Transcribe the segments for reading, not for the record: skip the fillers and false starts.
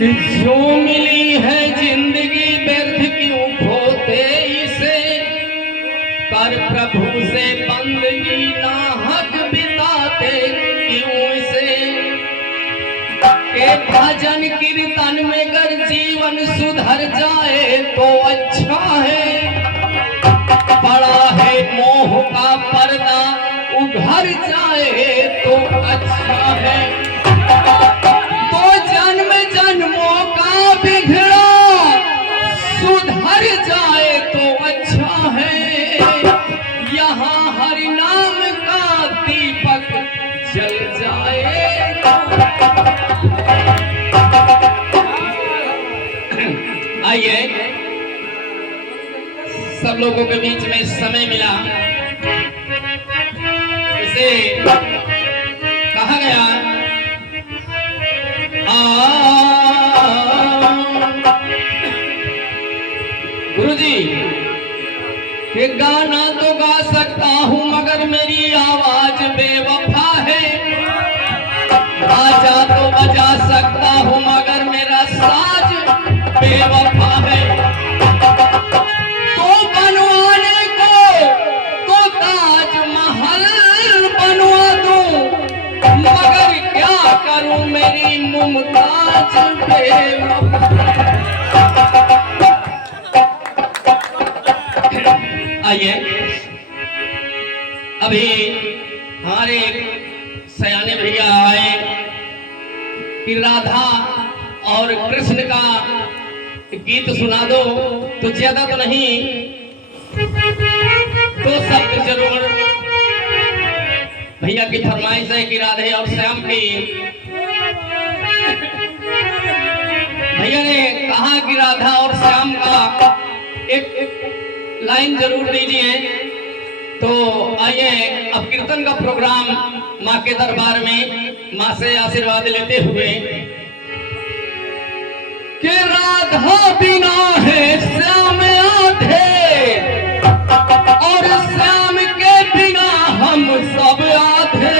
कि जो मिली है जिंदगी व्यर्थ क्यों खोते इसे, कर प्रभु से बंदगी ना हक बिताते क्यों इसे। के भजन कीर्तन में कर जीवन सुधर जाए तो अच्छा है, बड़ा है मोह का पर्दा उभर जाए तो अच्छा है। तो जन्म जन्मों का बिगड़ा सुधर जाए तो अच्छा है, यहाँ हरि नाम का दीपक जल जाए तो। आइए सब लोगों के बीच में समय मिला, इसे कहा गया गुरुजी कि गाना तो गा सकता हूँ मगर मेरी आवाज बेवफा है, बाजा तो बजा सकता हूँ मगर मेरा साज बेवफा है। तो बनवाने को तो ताजमहल बनवा दूं, मगर क्या करूं मेरी मुमताज बेवफा। आइए अभी हमारे सयाने भैया आए कि राधा और कृष्ण का गीत सुना दो, तो ज्यादा तो नहीं तो शब्द जरूर। भैया की फरमाइश है कि राधे और श्याम की, भैया ने कहा कि राधा और श्याम का एक लाइन जरूर दीजिए। तो आइए अब कीर्तन का प्रोग्राम माँ के दरबार में माँ से आशीर्वाद लेते हुए कि राधा बिना है श्याम आधे और श्याम के बिना हम सब आधे।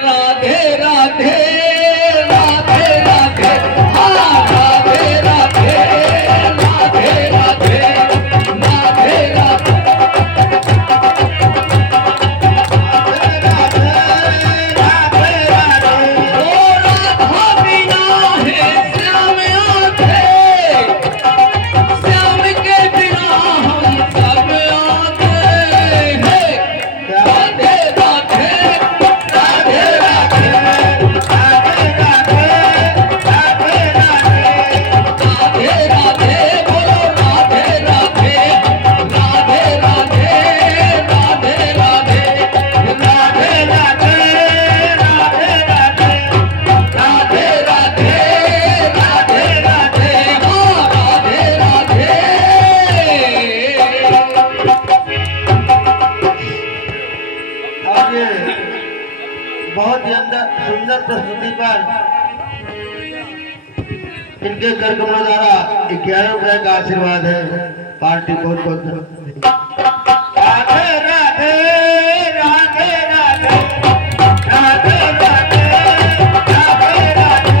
राधे राधे राधे राधे हाँ राधे राधे राधे राधे राधे राधे। बहुत ही सुंदर प्रस्तुति पर इनके कर कमलों द्वारा 11 रुपए का आशीर्वाद है। पार्टी बहुत बहुत राधे राधे राधे राधे राधे राधे राधे राधे।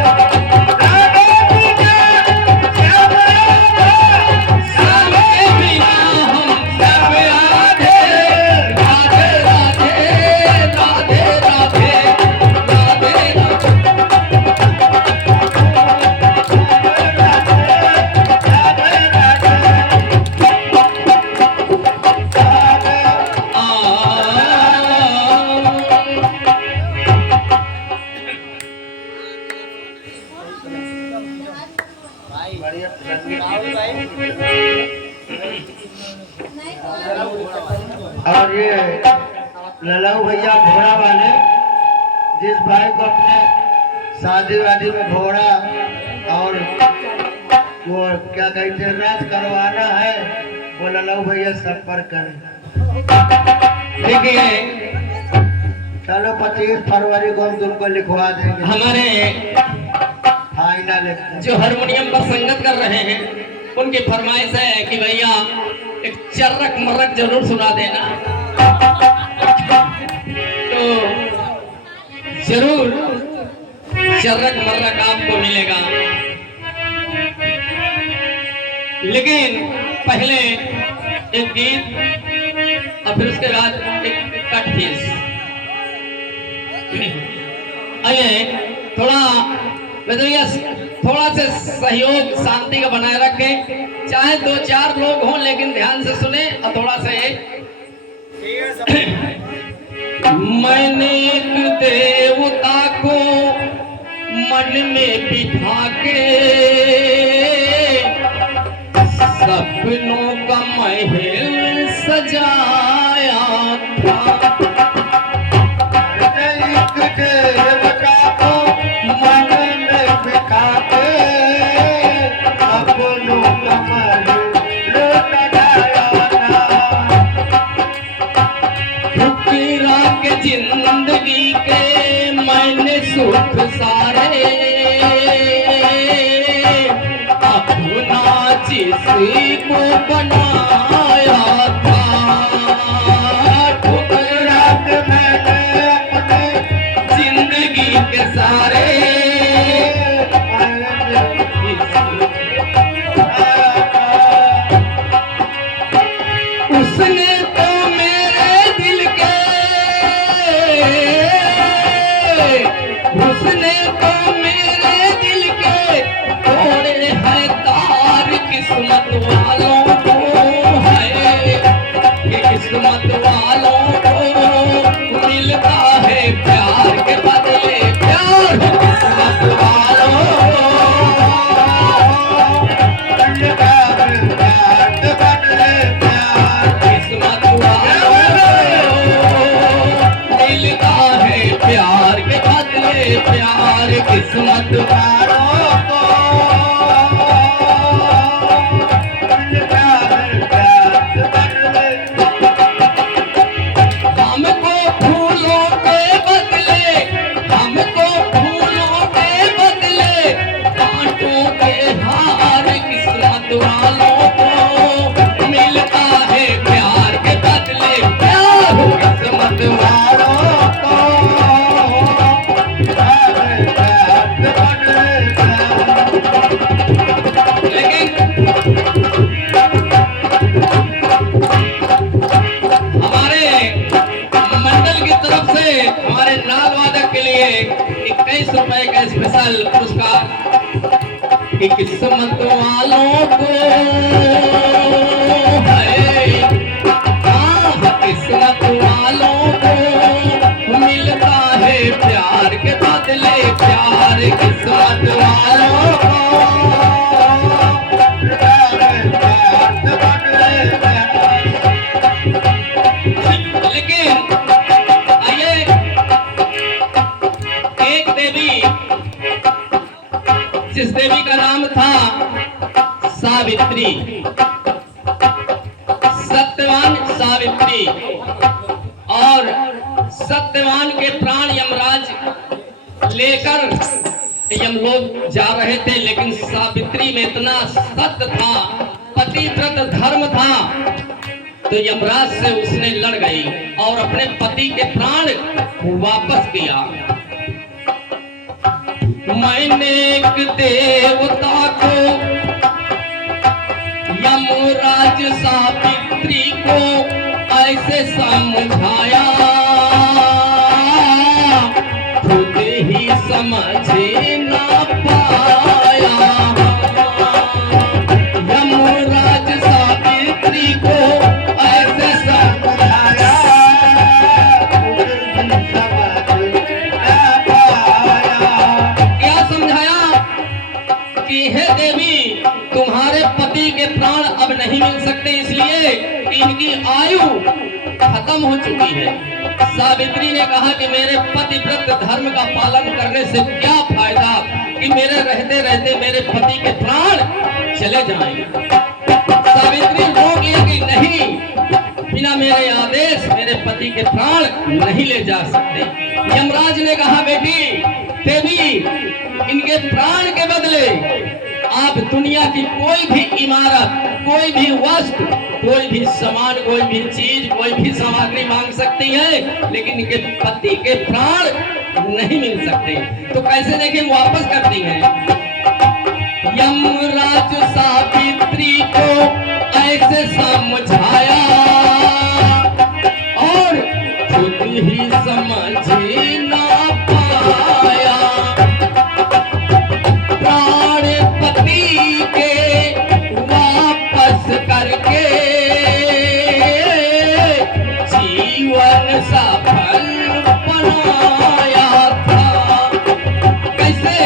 और ये ललाऊ भैया घोड़ा वाले, जिस भाई को अपने शादी वादी में घोड़ा और वो क्या कहते हैं राज करवाना है, वो ललाऊ भैया संपर्क करें। देखिए चलो 25 फरवरी को हम तुमको लिखवा देंगे। हमारे फाइनल जो हारमोनियम पर संगत कर रहे हैं उनकी फरमाइश है कि भैया एक चर्रक मर्रक जरूर सुना देना। तो जरूर चर्रक मर्रक आपको मिलेगा। लेकिन पहले एक गीत और फिर उसके बाद एक कट पीस। आइए थोड़ा भैया थोड़ा से सहयोग शांति का बनाए रखें, चाहे 2-4 लोग हों लेकिन ध्यान से सुने और थोड़ा से। मैंने एक देवता को मन में बिठा के सपनों का महल सजाया था। जिंदगी के मैंने सुख सारे अपना जिसी को बनाया था। ठुकरा के मैंने अपने जिंदगी के सारे उसने तो मेरे दिल के उसने तो मेरे दिल के तोड़े हैं तार। किस्मत वालों को है कि किस्मत वालों को मिलता है प्यार के बदले प्यार। किस्मत वालों किस्मत वालों मिलता है प्यार के बदले प्यार। किस्मत वालों को हमको फूलों के बदले हमको फूलों के बदले कांटों के हार। किस्मत वालों को मिलता है प्यार के बदले प्यार। किस्मत वालों को लेकिन हमारे मंडल की तरफ से हमारे नाल वादक के लिए 21 रुपए का स्पेशल पुरस्कार। कि किस्मत वालों को है किस्मत वालों को मिलता है प्यार के बदले प्यार। किस्मत वालों को लेकिन आइए एक देवी जिस देवी का नाम था सावित्री, सत्यवान सावित्री, और सत्यवान के प्राण यमराज लेकर यमलोक जा रहे थे। लेकिन सावित्री में इतना सत्य था, पतिव्रत धर्म था, तो यमराज से उसने लड़ गई और अपने पति के प्राण वापस किया। मैंने एक देवता को यमराज सावित्री को ऐसे समझाया, खुद ही समझ ना पाया। यमराज सावित्री को ऐसे समझाया, क्या समझाया कि हे देवी तुम्हारे पति के प्राण अब नहीं मिल सकते, इसलिए कि इनकी आयु खत्म हो चुकी है। सावित्री ने कहा कि मेरे पतिव्रत धर्म का पालन करने से क्या फायदा कि मेरे रहते रहते मेरे पति के प्राण चले जाएं। सावित्री रोक लिया कि नहीं, बिना मेरे आदेश मेरे पति के प्राण नहीं ले जा सकते। यमराज ने कहा बेटी देवी इनके प्राण के बदले आप दुनिया की कोई भी इमारत, कोई भी वस्तु, कोई भी सामान, कोई भी चीज, कोई भी सामग्री मांग सकती है, लेकिन इनके पति के प्राण नहीं मिल सकते। तो कैसे देखें वापस करती हैं, यमराज सावित्री को ऐसे समझाया और खुद ही समझ ना पाया, प्राण पति के वापस करके जीवन सफल बनाया था। कैसे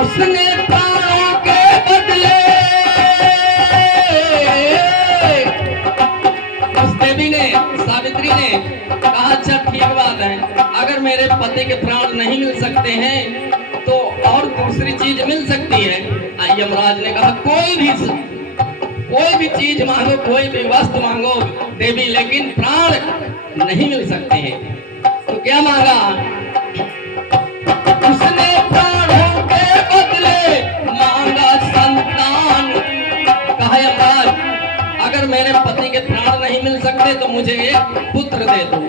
उसने प्राणों के बदले, उस देवी ने, सावित्री ने कहा अच्छा ठीक बात है, अगर मेरे पति के प्राण नहीं मिल सकते हैं तो और दूसरी चीज मिल सकती है। यमराज ने कहा कोई भी चीज मांगो, कोई भी वस्तु मांगो देवी, लेकिन प्राण नहीं मिल सकते हैं। तो क्या मांगा, उसने प्राणों के बदले मांगा संतान। कहा यमराज अगर मेरे पति के प्राण नहीं मिल सकते तो मुझे एक पुत्र दे दो।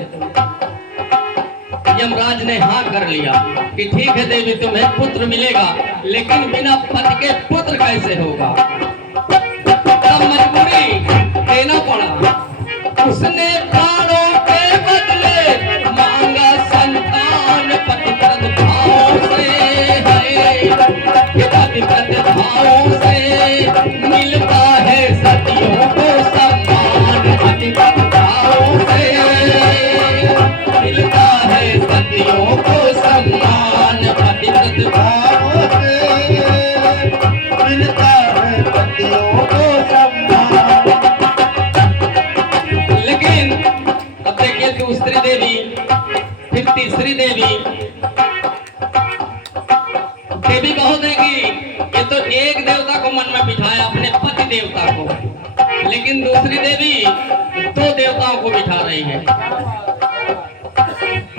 यमराज ने हाँ कर लिया कि ठीक है देवी तुम्हें पुत्र मिलेगा, लेकिन बिना पति के पुत्र कैसे होगा। तब मजबूरी देना पड़ा। उसने प्राणों के बदले मांगा संतान, पतिव्रत भाव से है, पतिव्रत भाव से मिलता है सतियों को सम्मान, पतिव्रत भाव से मिलता है सतियों को सम्मान, पतिव्रत भाव से मिलता है पतियों को सम्मान। लेकिन अब देखिए दूसरी देवी, फिर तीसरी देवी बहुत है कि ये तो एक देवता को मन में बिठाया, अपने पति देवता को, लेकिन दूसरी देवी दो देवताओं को बिठा रही है।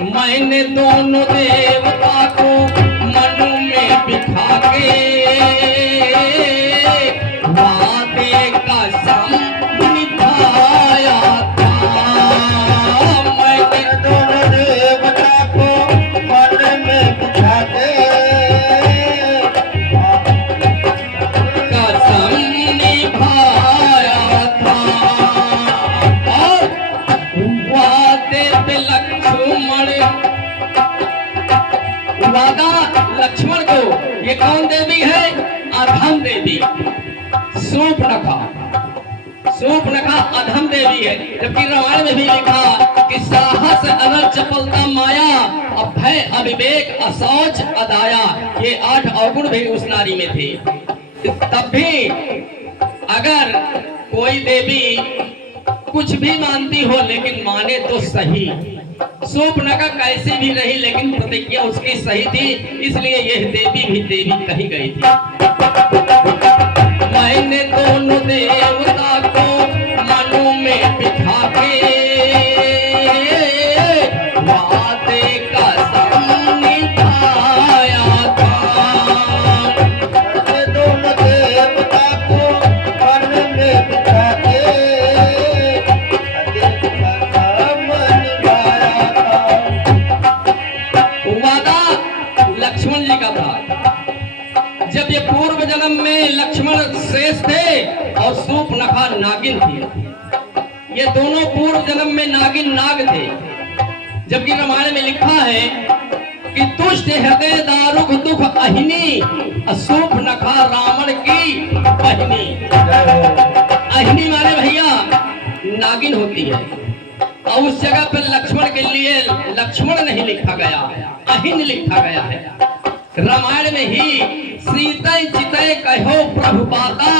मैंने दोनों देवता को मन में बिठा के वादे का सम निभाया था। मैंने दोनों देवता को मन में बिठा के कसम निभाया था और वादे पे वादा लक्ष्मण को, ये कौन देवी है? अधम देवी, शूर्पणखा। शूर्पणखा अधम देवी है। जबकि रामायण में भी लिखा कि साहस अनल चपलता माया, अभय अविवेक असौच अदाया, ये 8 अवगुण भी उस नारी में थे। तब भी अगर कोई देवी कुछ भी मानती हो लेकिन माने तो सही। शूर्पणखा कैसी भी रही लेकिन प्रतिज्ञा उसकी सही थी, इसलिए यह देवी भी देवी कही गई थी। मैंने दोनों देवता को मनु में बिठा के वादे का सम निभाया था। दोनों देवता को मन में बिठा के वादा लक्ष्मण जी का था। जब ये पूर्व जन्म में लक्ष्मण शेष थे और शूर्पणखा नागिन थी। ये दोनों पूर्व जन्म में नागिन नाग थे। जबकि रामायण में लिखा है कि तुष्ट हृदय दारुक दुख अहिनी, शूर्पणखा रावण की बहिनी। अहिनी माने भैया नागिन होती है, और उस जगह पर लक्ष्मण के लिए लक्ष्मण नहीं लिखा गया, अहिन लिखा गया है। रामायण में ही सीतय चितय कहो प्रभु पाता,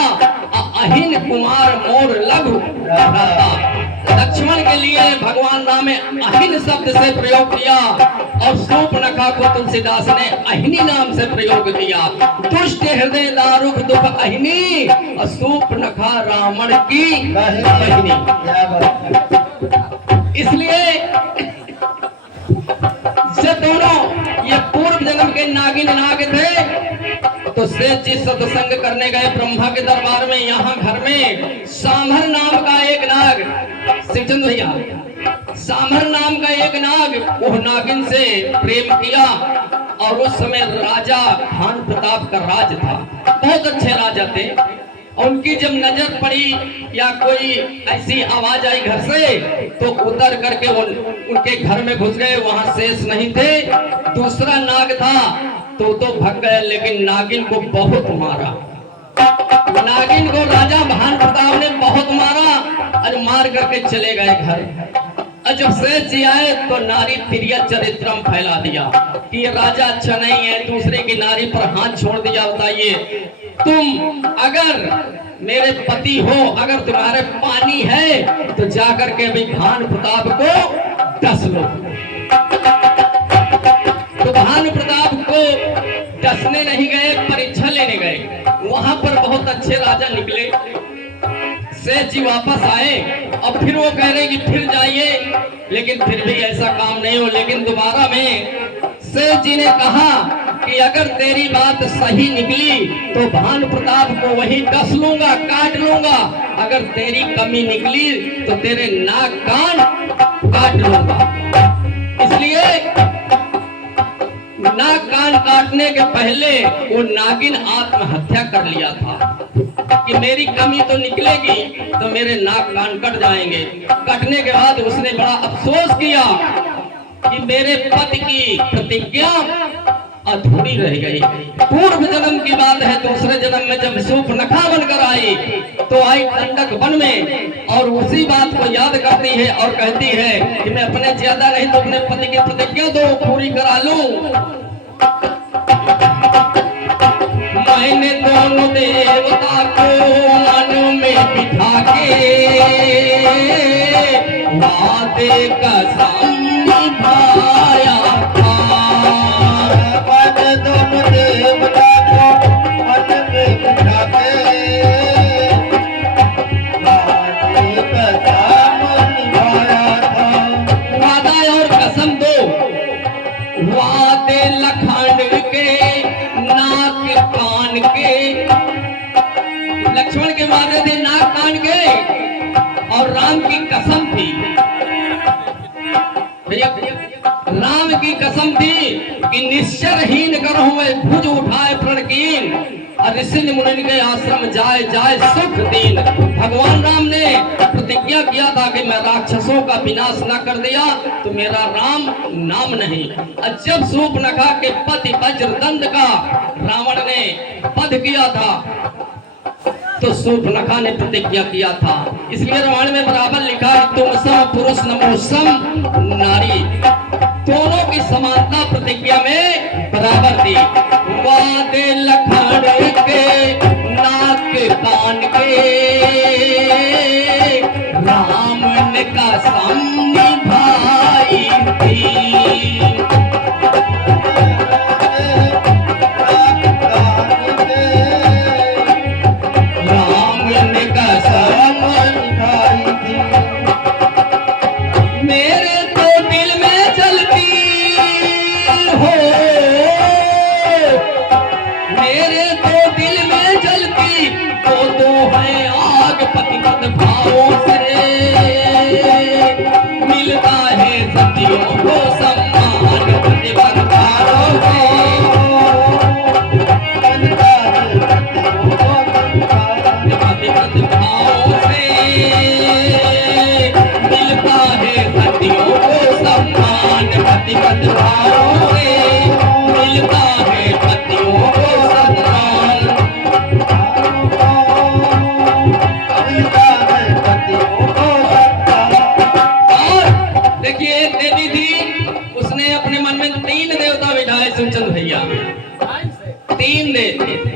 अहिन कुमार मोर लघु भ्राता। लक्ष्मण के लिए भगवान राम ने अहिन शब्द से प्रयोग किया और शूर्पणखा को तुलसीदास ने अहिनी नाम से प्रयोग किया। दुष्ट हृदय दारुक दुख अहिनी, और शूर्पणखा रावण की बहिनी। इसलिए जब दोनों ये पूर्व जन्म के नागिन नाग थे तो शेष जी सत्संग करने गए ब्रह्मा के दरबार में। यहाँ घर में सांभर नाम का एक नाग, शिवचंद्र भैया सांभर नाम का एक नाग वो नागिन से प्रेम किया और उस समय राजा भानु प्रताप का राज था। बहुत अच्छे राजा थे। और उनकी जब नजर पड़ी या कोई ऐसी आवाज आई घर से तो उतर करके उनके घर में घुस गए। वहां शेष नहीं थे, दूसरा नाग था तो भाग गए, लेकिन नागिन को बहुत मारा। नागिन को राजा भानु प्रताप ने बहुत मारा और मार करके चले गए घर। और जब शेष जी आए तो नारी प्रिय चरित्रम फैला दिया कि ये राजा अच्छा नहीं है, दूसरे की नारी पर हाथ छोड़ दिया। बताइए, तुम अगर मेरे पति हो, अगर तुम्हारे पानी है तो जाकर के अभी भानु प्रताप को डस लो। तो भानु प्रताप को डसने नहीं गए, परीक्षा लेने गए। वहां पर बहुत अच्छे राजा निकले। शेष जी वापस आए और फिर वो कह रहे कि फिर जाइए, लेकिन फिर भी ऐसा काम नहीं हो। लेकिन दोबारा में शेष जी ने कहा कि अगर तेरी बात सही निकली तो भानु प्रताप को वही डस लूंगा, काट लूंगा। अगर तेरी कमी निकली तो तेरे नाक कान काट लूंगा। इसलिए नाक कान काटने के पहले वो नागिन आत्महत्या कर लिया था कि मेरी कमी तो निकलेगी तो मेरे नाक कान कट जाएंगे। कटने के बाद उसने बड़ा अफसोस किया कि मेरे पति की प्रतिज्ञा अधूरी रह गई। पूर्व जन्म की बात है, दूसरे जन्म में जब शूर्पणखा बनकर आई तो आई दंडक वन में और उसी बात को याद करती है और कहती है कि मैं अपने ज्यादा नहीं तो अपने पति की प्रतिज्ञा तो पूरी करा लूं। मैंने दोनों देवता को मन में बिठा के वादे का निभाया था। मैंने दोनों देवता को मन में बिठा के वादे का निभाया था। वादा और कसम दो। वादे लखंड के, नाक कान के। लक्ष्मण के वादे थे नाक कान के और राम की कसम थी। राम की कसम थी कि निश्चरहीन करहूं मैं भुज उठाए प्रणकीन और ऋषि मुनि के आश्रम जाए जाए सुख दीन। भगवान राम ने प्रतिज्ञा किया था कि मैं राक्षसों का विनाश न कर दिया तो मेरा राम नाम नहीं। और जब शूर्पणखा के पति वज्रदंड का रावण ने वध किया था तो शूर्पणखा ने प्रतिज्ञा किया था। इसलिए रामायण में बराबर लिखा है तुम सम पुरुष नमो सम नारी। दोनों की समानता प्रतिज्ञा में बराबर थी। वादे लखन के, नाक कान के, राम ने कसम निभाई थी।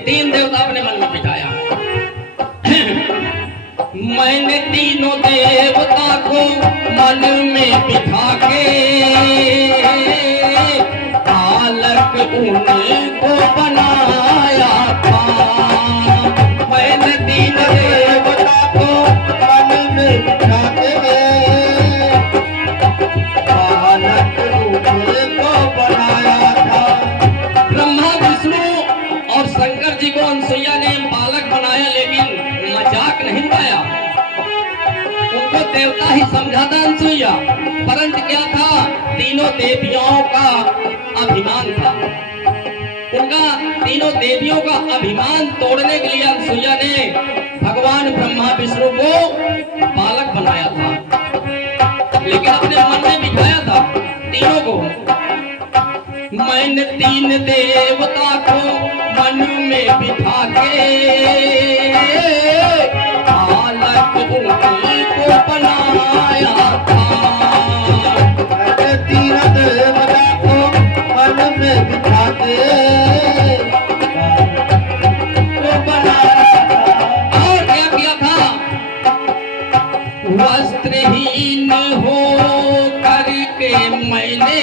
तीन देवता अपने मन में बिठाया। मैंने तीनों देवता को मन में बिठा के बालक उनको बनाया था। मैंने तीन देवता को मन में बिठा के बालक उनको बनाया था। ब्रह्मा विष्णु और शंकर जी को अनसुईया ने बालक बनाया, लेकिन मजाक नहीं उड़ाया। उनको देवता ही समझा था अनसुईया। परंतु क्या था, तीनों देवियों का अभिमान था। उनका तीनों देवियों का अभिमान तोड़ने के लिए अनसुईया ने भगवान ब्रह्मा विष्णु को बालक बनाया था, लेकिन अपने मन में बिठाया था तीनों को। मैंने तीन देवता को मन में बिठा के बालक उन्हीं को बनाया था। मैंने तीन देवता को मन में बिठा के वो बनाया था। और क्या किया था, वस्त्रहीन हो करके मैंने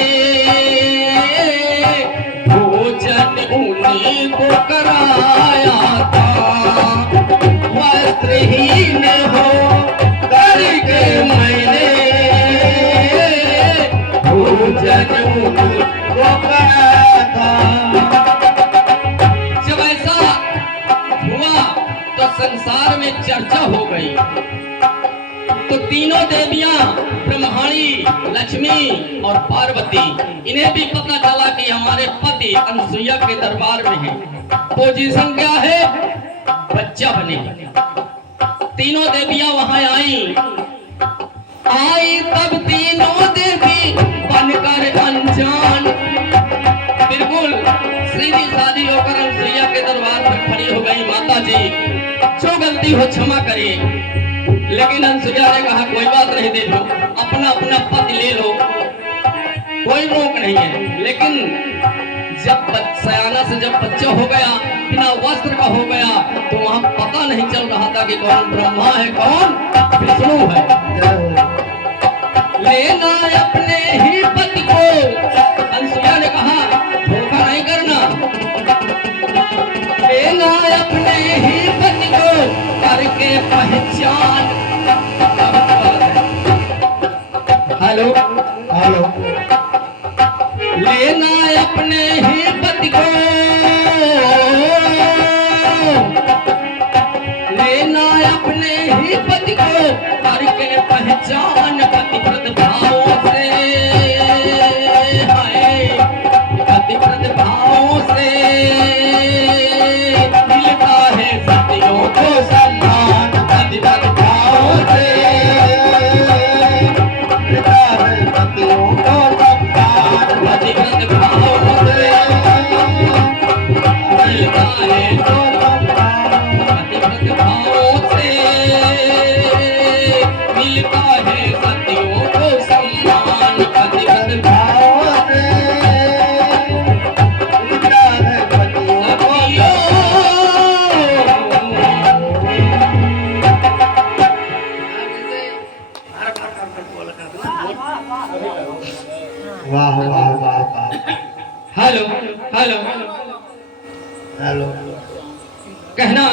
भोजन उन्हीं को कराया था। वस्त्रहीन हो करके मैंने भोजन उन्हीं वो कराया था। जब ऐसा हुआ तो संसार में चर्चा हो गई। तो तीनों देवियां ब्रह्माणी, लक्ष्मी और पार्वती, इन्हें भी पता चला कि हमारे पति अनसुईया के दरबार में है। पोजीशन क्या है, बच्चा बने। तीनों देवियां वहां आई तब तीनों देवी बनकर अनजान, बिल्कुल सीधी सादी होकर अनसुईया के दरबार पर खड़ी हो गई। माता जी, जो गलती हो क्षमा करिए। लेकिन अनसुईया ने कहा कोई बात नहीं, दे दो, अपना अपना पति ले लो, कोई रोक नहीं है। लेकिन जब सयाना से जब बच्चा हो गया, बिना वस्त्र का हो गया, तो वहां पता नहीं चल रहा था कि कौन ब्रह्मा है कौन विष्णु है। लेना अपने ही पति को, अनसुईया ने कहा धोखा नहीं करना, लेना अपने ही पति को करके पहचान। हेलो हेलो, लेना अपने ही पति को, लेना अपने ही पति को करके पहचान। पतिव्रत भावों से, हाय पतिव्रत भावों से मिलता है सतियों को सम्मान। पतिव्रत भावों से पिता है पतियों को सम्मान। पतिव्रत भावों से मिलता है को सम्मान। पतिव्रत भावों से मिलता है सतियों को सम्मान। पतिव्रत भाव से पिता है पतियों को वाह वाह वाह वाह। हेलो हेलो हेलो, कहना